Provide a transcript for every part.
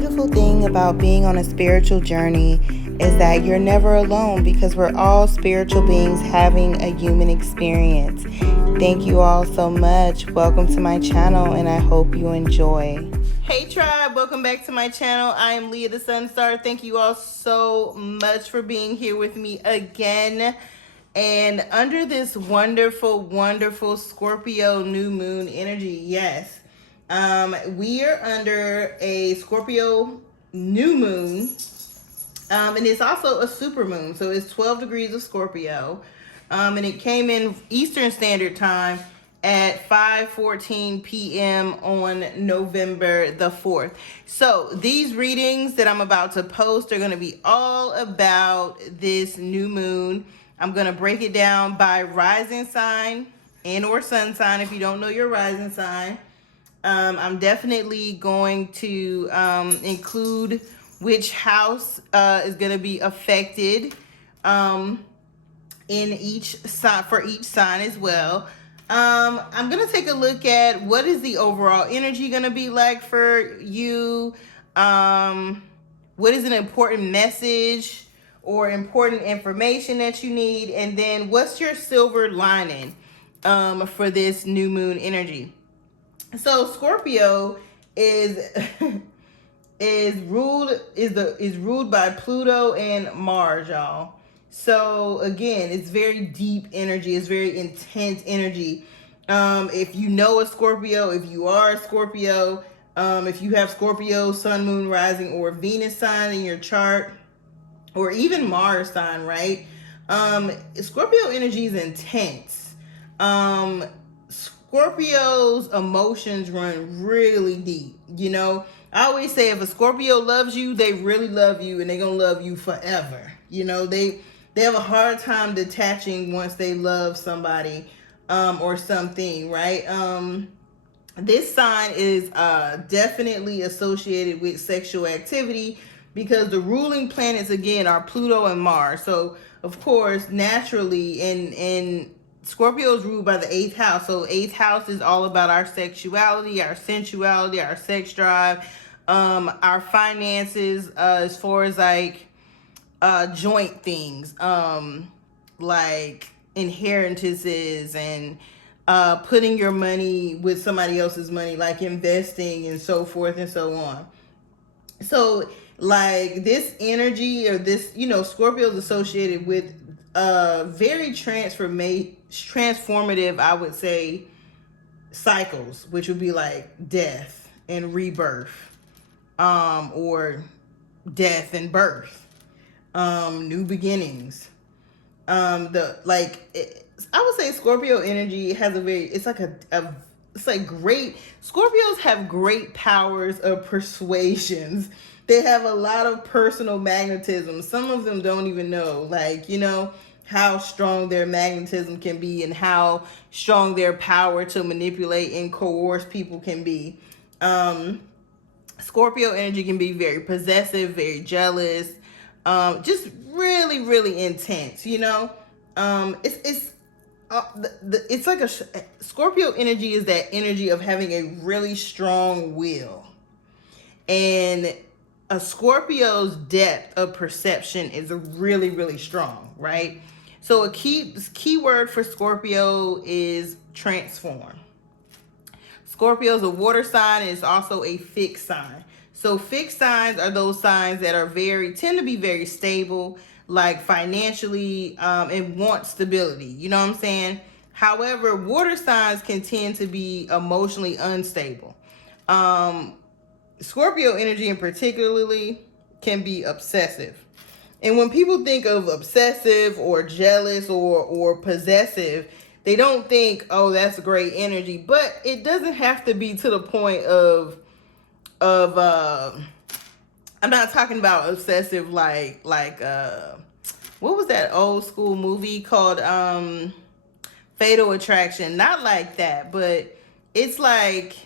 beautiful thing about being on a spiritual journey is that you're never alone because we're all spiritual beings having a human experience. Thank you all so much. Welcome to my channel and I hope you enjoy. Hey tribe, welcome back to my channel. I am Lia the Sunstar. Thank you all so much for being here with me again. And under this wonderful, wonderful Scorpio new moon energy, yes. We are under a Scorpio new moon, and it's also a super moon. So it's 12 degrees of Scorpio, and it came in Eastern Standard Time at 5:14 p.m. on November the 4th. So these readings that I'm about to post are going to be all about this new moon. I'm going to break it down by rising sign and or sun sign if you don't know your rising sign. I'm definitely going to include which house is going to be affected in each sign, for each sign as well. I'm going to take a look at what is the overall energy going to be like for you. What is an important message or important information that you need? And then what's your silver lining for this new moon energy? So Scorpio is ruled by Pluto and Mars, y'all. So again, it's very deep energy. It's very intense energy. If you know a Scorpio, if you are a Scorpio, if you have Scorpio, Sun, Moon, Rising, or Venus sign in your chart, or even Mars sign, right? Scorpio energy is intense. Scorpio's emotions run really deep. You know, I always say if a Scorpio loves you, they really love you and they're going to love you forever. You know, they have a hard time detaching once they love somebody or something, right? This sign is definitely associated with sexual activity because the ruling planets, again, are Pluto and Mars. So, of course, naturally, in Scorpio is ruled by the 8th house. So 8th house is all about our sexuality, our sensuality, our sex drive, our finances, as far as like joint things, like inheritances and putting your money with somebody else's money, like investing and so forth and so on. So like this energy or this, you know, Scorpio is associated with very transformative, I would say, cycles, which would be like death and rebirth, or death and birth, new beginnings. I would say Scorpio energy has it's like great, Scorpios have great powers of persuasions. They have a lot of personal magnetism. Some of them don't even know, like, you know, how strong their magnetism can be and how strong their power to manipulate and coerce people can be. Scorpio energy can be very possessive, very jealous, just really, really intense, you know? It's like Scorpio energy is that energy of having a really strong will. And a Scorpio's depth of perception is really, really strong, right? So a key word for Scorpio is transform. Scorpio is a water sign and it's also a fixed sign. So fixed signs are those signs that tend to be very stable, like financially, and want stability. You know what I'm saying? However, water signs can tend to be emotionally unstable. Scorpio energy in particularly can be obsessive. And when people think of obsessive or jealous or possessive, they don't think, oh, that's great energy. But it doesn't have to be to the point of I'm not talking about obsessive like what was that old school movie called Fatal Attraction? Not like that, but it's like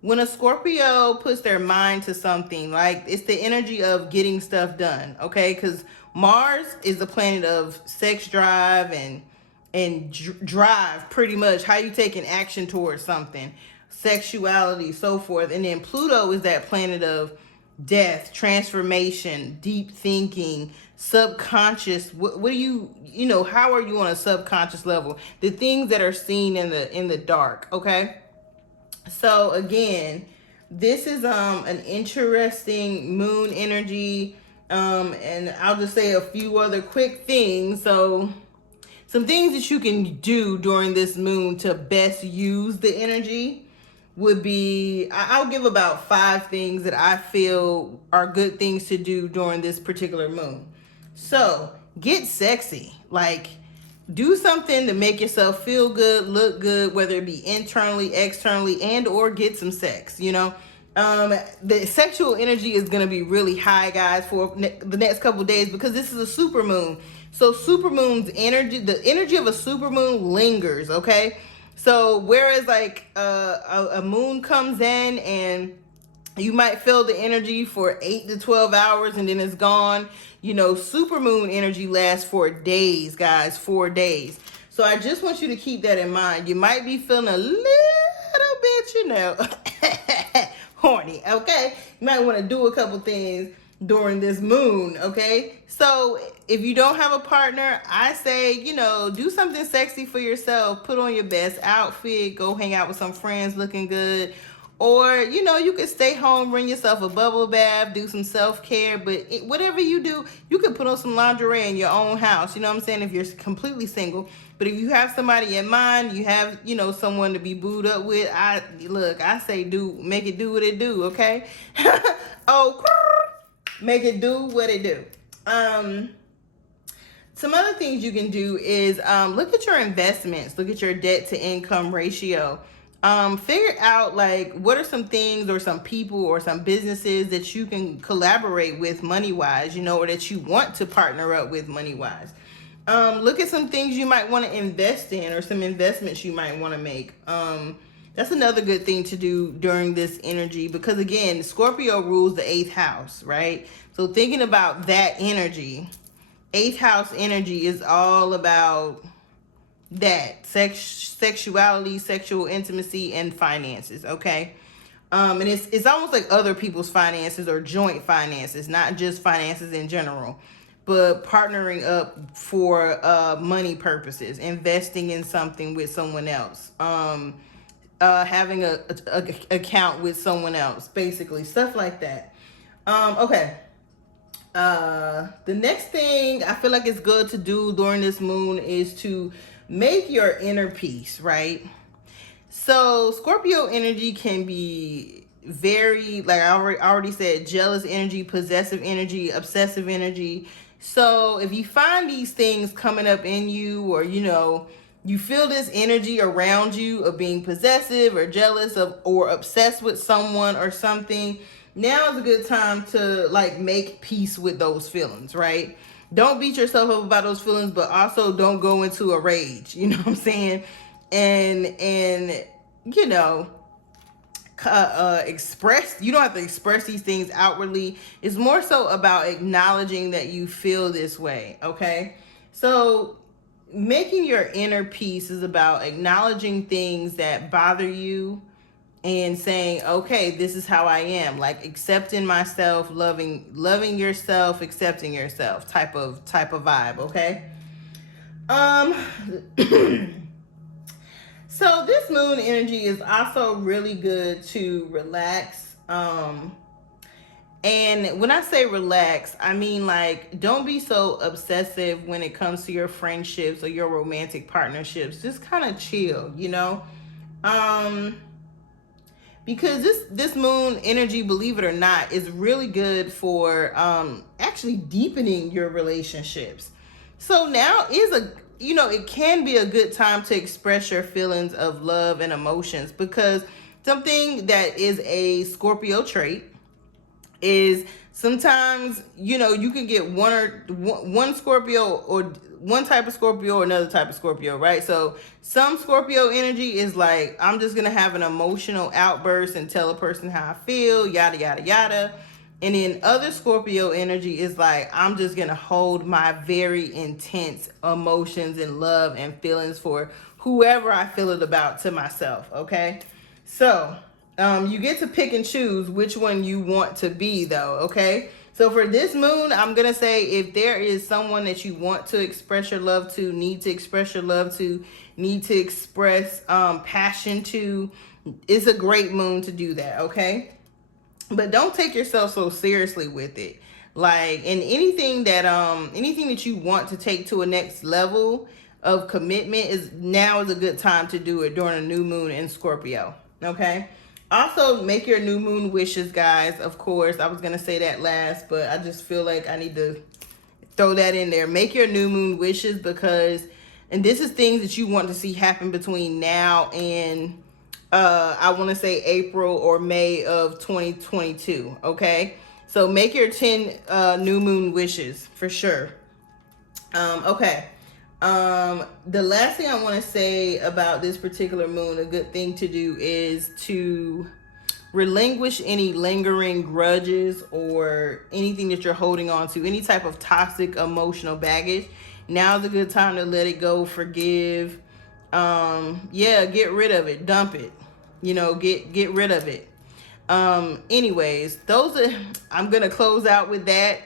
when a Scorpio puts their mind to something, like it's the energy of getting stuff done, okay? Because Mars is the planet of sex drive and drive, pretty much how you take an action towards something, sexuality, so forth. And then Pluto is that planet of death, transformation, deep thinking, subconscious. What do you know, how are you on a subconscious level? The things that are seen in the dark, okay? So again, this is an interesting moon energy, and I'll just say a few other quick things. So some things that you can do during this moon to best use the energy would be, I'll give about 5 things that I feel are good things to do during this particular moon. So get sexy. Like, do something to make yourself feel good, look good, whether it be internally, externally, and or get some sex, you know. The sexual energy is going to be really high, guys, for the next couple days, because this is a super moon. So super moon's energy, the energy of a super moon lingers, okay? So whereas like a moon comes in and you might feel the energy for 8 to 12 hours and then it's gone. You know, supermoon energy lasts for days, guys, 4 days. So I just want you to keep that in mind. You might be feeling a little bit, you know, horny, okay? You might want to do a couple things during this moon, okay? So if you don't have a partner, I say, you know, do something sexy for yourself. Put on your best outfit, go hang out with some friends looking good. Or, you know, you could stay home, bring yourself a bubble bath, do some self-care. But whatever you do, you could put on some lingerie in your own house. You know what I'm saying? If you're completely single. But if you have somebody in mind, you have, you know, someone to be booed up with. I say make it do what it do, okay? Oh, make it do what it do. Some other things you can do is look at your investments. Look at your debt to income ratio. Figure out like what are some things or some people or some businesses that you can collaborate with money wise, you know, or that you want to partner up with money wise. Look at some things you might want to invest in or some investments you might want to make. That's another good thing to do during this energy, because again, Scorpio rules the 8th house, right? So thinking about that energy, 8th house energy is all about that sexuality, sexual intimacy, and finances, okay? And it's almost like other people's finances or joint finances, not just finances in general, but partnering up for money purposes, investing in something with someone else, having a account with someone else, basically stuff like that. Okay. The next thing I feel like it's good to do during this moon is to make your inner peace, right? So Scorpio energy can be very, like I already said, jealous energy, possessive energy, obsessive energy. So if you find these things coming up in you, or, you know, you feel this energy around you of being possessive or jealous of or obsessed with someone or something, now is a good time to like make peace with those feelings, right? Don't beat yourself up about those feelings, but also don't go into a rage, you know what I'm saying? And you know, express, you don't have to express these things outwardly. It's more so about acknowledging that you feel this way, okay? So making your inner peace is about acknowledging things that bother you and saying, okay, this is how I am, like accepting myself, loving yourself, accepting yourself type of vibe, okay? So this moon energy is also really good to relax. And when I say relax, I mean like don't be so obsessive when it comes to your friendships or your romantic partnerships. Just kind of chill, you know? Because this moon energy, believe it or not, is really good for actually deepening your relationships. So now is a, you know, it can be a good time to express your feelings of love and emotions, because something that is a Scorpio trait is sometimes, you know, you can get one Scorpio, or one type of Scorpio or another type of Scorpio, right? So some Scorpio energy is like, I'm just gonna have an emotional outburst and tell a person how I feel, yada yada yada. And then other Scorpio energy is like, I'm just gonna hold my very intense emotions and love and feelings for whoever I feel it about to myself, okay? So You get to pick and choose which one you want to be, though, okay? So for this moon, I'm going to say if there is someone that you want to express your love to, need to express your love to, need to express passion to, it's a great moon to do that, okay? But don't take yourself so seriously with it. Like, and anything that you want to take to a next level of commitment, is a good time to do it during a new moon in Scorpio, okay? Also, make your new moon wishes, guys. Of course, I was gonna say that last, but I just feel like I need to throw that in there. Make your new moon wishes, because, and this is things that you want to see happen between now and I want to say April or May of 2022. Okay, so make your 10 new moon wishes for sure. Okay. The last thing I want to say about this particular moon, a good thing to do is to relinquish any lingering grudges or anything that you're holding on to, any type of toxic emotional baggage. Now's a good time to let it go, forgive. Yeah, get rid of it, dump it. Get rid of it. Anyways, those are, I'm gonna close out with that.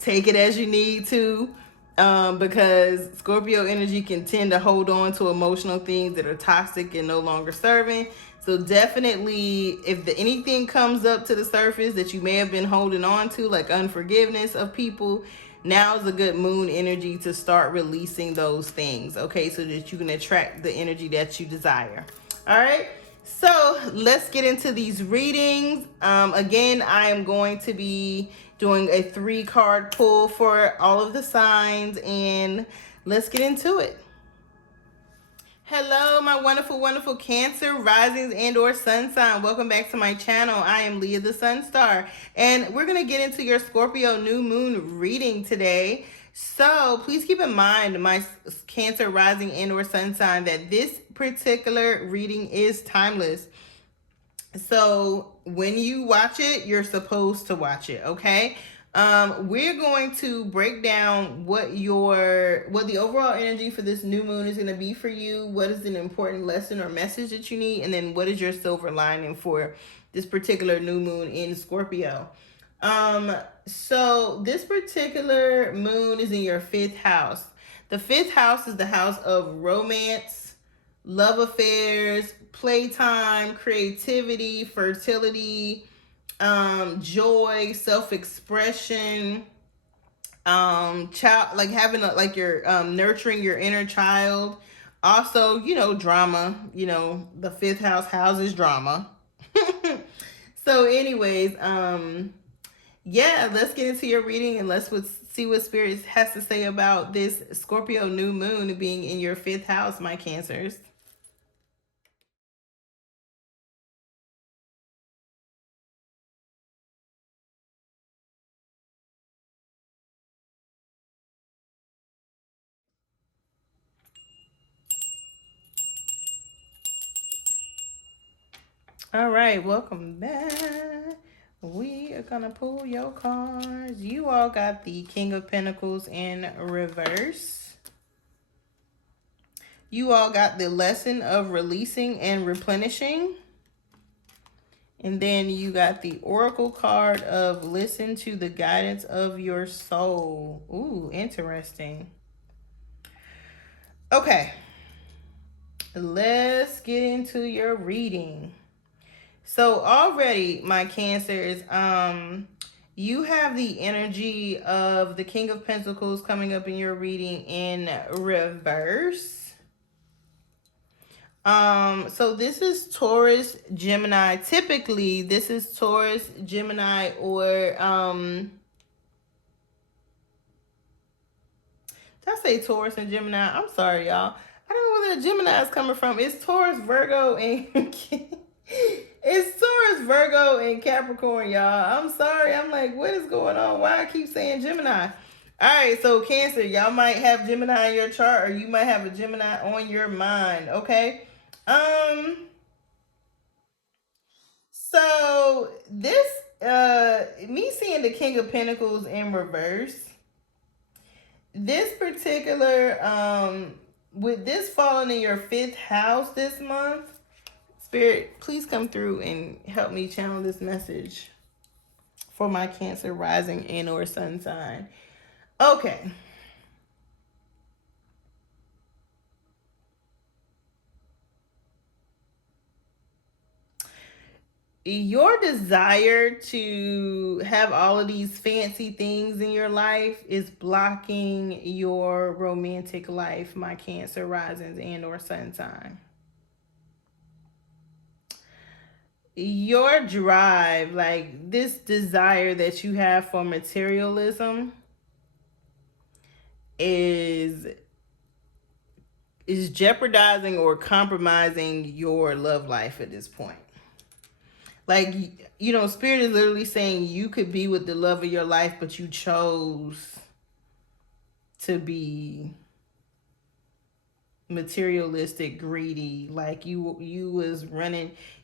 Take it as you need to, because Scorpio energy can tend to hold on to emotional things that are toxic and no longer serving. So definitely, if anything comes up to the surface that you may have been holding on to, like unforgiveness of people, now is a good moon energy to start releasing those things, okay, so that you can attract the energy that you desire. All right, so let's get into these readings. Again, I am going to be doing a 3-card pull for all of the signs, and let's get into it. Hello, my wonderful, wonderful Cancer, risings, and or sun sign. Welcome back to my channel. I am Lia the Sun Star, and we're going to get into your Scorpio new moon reading today. So please keep in mind, my Cancer, rising, and or sun sign, that this particular reading is timeless. So when you watch it, you're supposed to watch it, okay? We're going to break down what the overall energy for this new moon is going to be for you. What is an important lesson or message that you need, and then what is your silver lining for this particular new moon in Scorpio. So this particular moon is in your 5th house. The 5th house is the house of romance, love affairs, playtime, creativity, fertility, joy, self-expression, child, like having like you're nurturing your inner child. Also, drama. The 5th house houses drama. So anyways, yeah, let's get into your reading, and let's see what Spirit has to say about this Scorpio new moon being in your 5th house, my Cancers. All right, welcome back. We are gonna pull your cards. You all got the King of Pentacles in reverse. You all got the lesson of releasing and replenishing. And then you got the Oracle card of listen to the guidance of your soul. Ooh, interesting. Okay, let's get into your reading. So already, my Cancers, you have the energy of the King of Pentacles coming up in your reading in reverse. So this is Taurus, Gemini. Typically, this is Taurus, Gemini, or did I say Taurus and Gemini? I'm sorry, y'all. I don't know where the Gemini is coming from. It's Taurus, Virgo, and it's Taurus, Virgo, and Capricorn, y'all. I'm sorry. I'm like, what is going on? Why I keep saying Gemini? All right, so Cancer, y'all might have Gemini in your chart, or you might have a Gemini on your mind, okay? So this, me seeing the King of Pentacles in reverse, this particular, with this falling in your 5th house this month, Spirit, please come through and help me channel this message for my Cancer rising and or sun sign. Okay. Your desire to have all of these fancy things in your life is blocking your romantic life, my Cancer risings and or sun sign. Your drive, like this desire that you have for materialism, is jeopardizing or compromising your love life at this point. Like, you know, Spirit is literally saying you could be with the love of your life, but you chose to be materialistic, greedy. Like you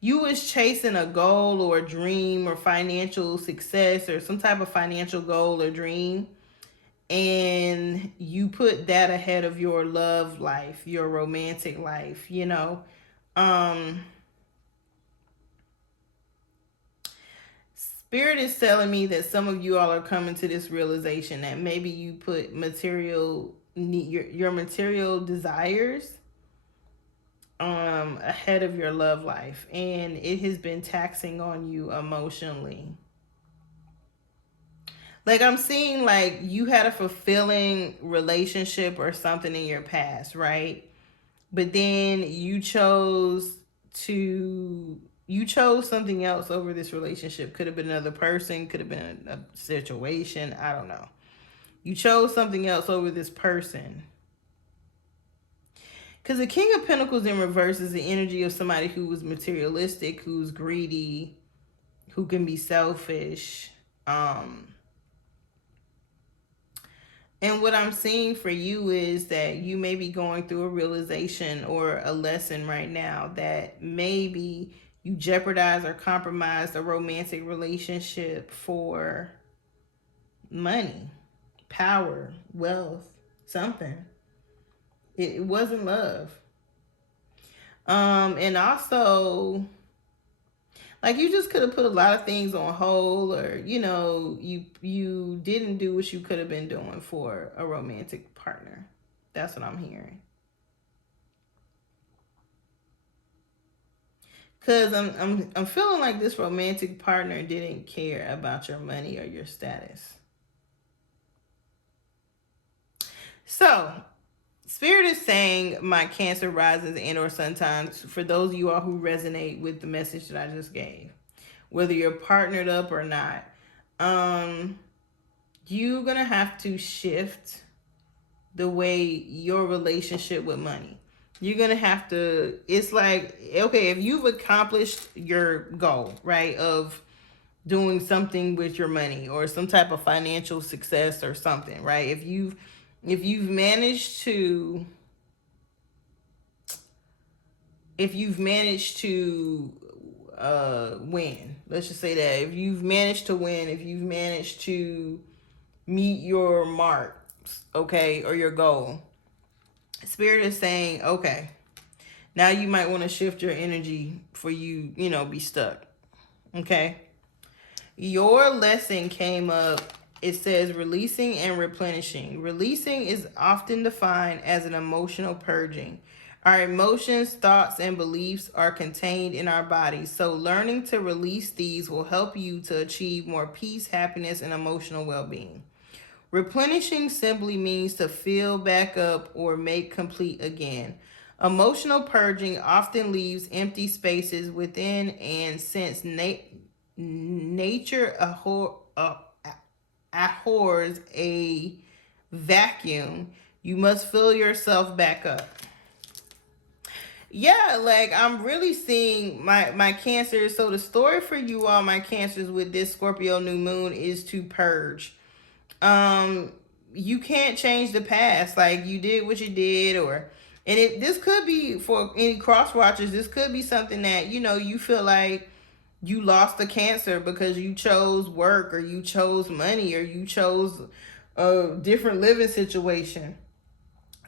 was chasing a goal or a dream or financial success or some type of financial goal or dream, and you put that ahead of your love life, your romantic life, you know. Spirit is telling me that some of you all are coming to this realization that maybe you put your material desires ahead of your love life, and it has been taxing on you emotionally. Like, I'm seeing like you had a fulfilling relationship or something in your past, right? But then you chose something else over this relationship. Could have been another person, could have been a situation, I don't know. You chose something else over this person. Because the King of Pentacles in reverse is the energy of somebody who was materialistic, who's greedy, who can be selfish. And what I'm seeing for you is that you may be going through a realization or a lesson right now that maybe you jeopardize or compromise a romantic relationship for money, power, wealth, something. It wasn't love. And also, like, you just could have put a lot of things on hold, or you didn't do what you could have been doing for a romantic partner. That's what I'm hearing. Cause I'm feeling like this romantic partner didn't care about your money or your status. So, Spirit is saying, my Cancer risings and or sun signs, for those of you all who resonate with the message that I just gave, whether you're partnered up or not, you're gonna have to shift the way your relationship with money. You're gonna have to, it's like, okay, if you've accomplished your goal, right, of doing something with your money or some type of financial success or something, right? If you've managed to win, let's just say that, if you've managed to win, if you've managed to meet your marks, okay, or your goal, Spirit is saying, okay, now you might want to shift your energy for be stuck. Okay. Your lesson came up. It says releasing and replenishing. Releasing is often defined as an emotional purging. Our emotions, thoughts, and beliefs are contained in our bodies. So learning to release these will help you to achieve more peace, happiness, and emotional well-being. Replenishing simply means to fill back up or make complete again. Emotional purging often leaves empty spaces within, and since nature abhors a vacuum, you must fill yourself back up. Yeah, like, I'm really seeing my Cancers. So the story for you all, my Cancers, with this Scorpio new moon is to purge. You can't change the past. Like, you did what you did, this could be, for any cross watchers, this could be something that you feel like you lost a Cancer because you chose work, or you chose money, or you chose a different living situation.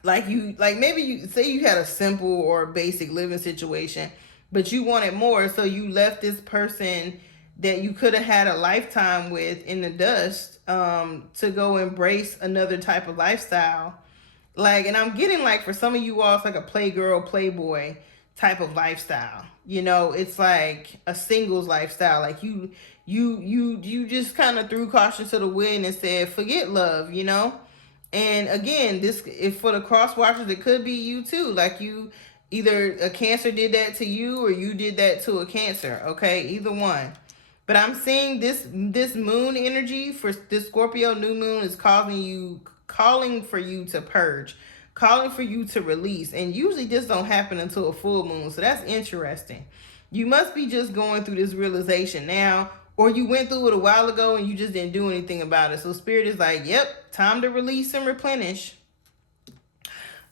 Like maybe you say you had a simple or basic living situation, but you wanted more, so you left this person that you could have had a lifetime with in the dust, to go embrace another type of lifestyle. Like, and I'm getting like, for some of you all, it's like a playgirl, playboy type of lifestyle. You know, it's like a singles lifestyle. Like you just kind of threw caution to the wind and said, forget love, you know? And again, this, if for the cross watchers, it could be you too. Like, you, either a Cancer did that to you or you did that to a Cancer. Okay, either one. But I'm seeing this moon energy for this Scorpio new moon is calling for you to purge, calling for you to release. And usually this don't happen until a full moon. So that's interesting. You must be just going through this realization now, or you went through it a while ago and you just didn't do anything about it. So Spirit is like, yep, time to release and replenish.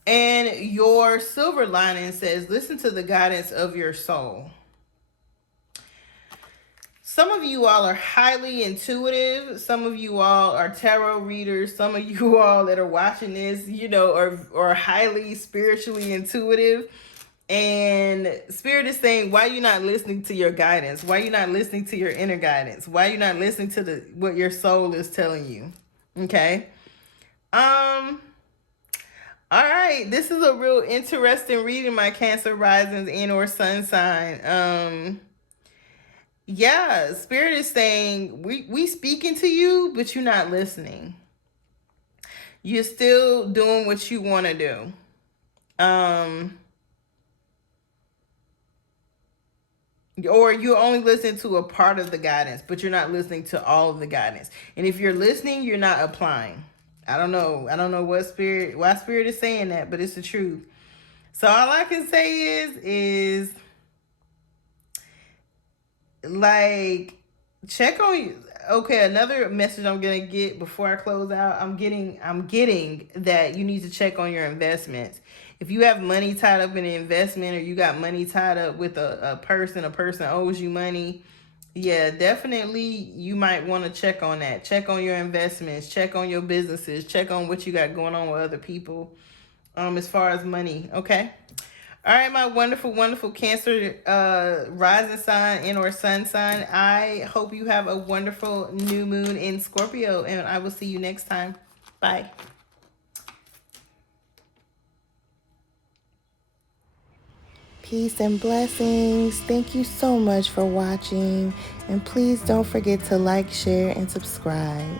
And your silver lining says, listen to the guidance of your soul. Some of you all are highly intuitive. Some of you all are tarot readers. Some of you all that are watching this, you know, are highly spiritually intuitive. And Spirit is saying, why are you not listening to your guidance? Why are you not listening to your inner guidance? Why are you not listening to what your soul is telling you? Okay. All right. This is a real interesting reading, my Cancer risings and or sun sign. Yeah, Spirit is saying we speaking to you, but you're not listening. You're still doing what you want to do. Or you only listen to a part of the guidance, but you're not listening to all of the guidance. And if you're listening, you're not applying. I don't know why Spirit is saying that, but it's the truth. So all I can say is like, check on you. Okay, another message I'm gonna get before I close out. I'm getting that you need to check on your investments. If you have money tied up in an investment, or you got money tied up with a person owes you money, yeah, definitely you might want to check on that. Check on your investments, check on your businesses, check on what you got going on with other people, as far as money. Okay. All right, my wonderful, wonderful Cancer rising sign and or sun sign. I hope you have a wonderful new moon in Scorpio, and I will see you next time. Bye. Peace and blessings. Thank you so much for watching. And please don't forget to like, share, and subscribe.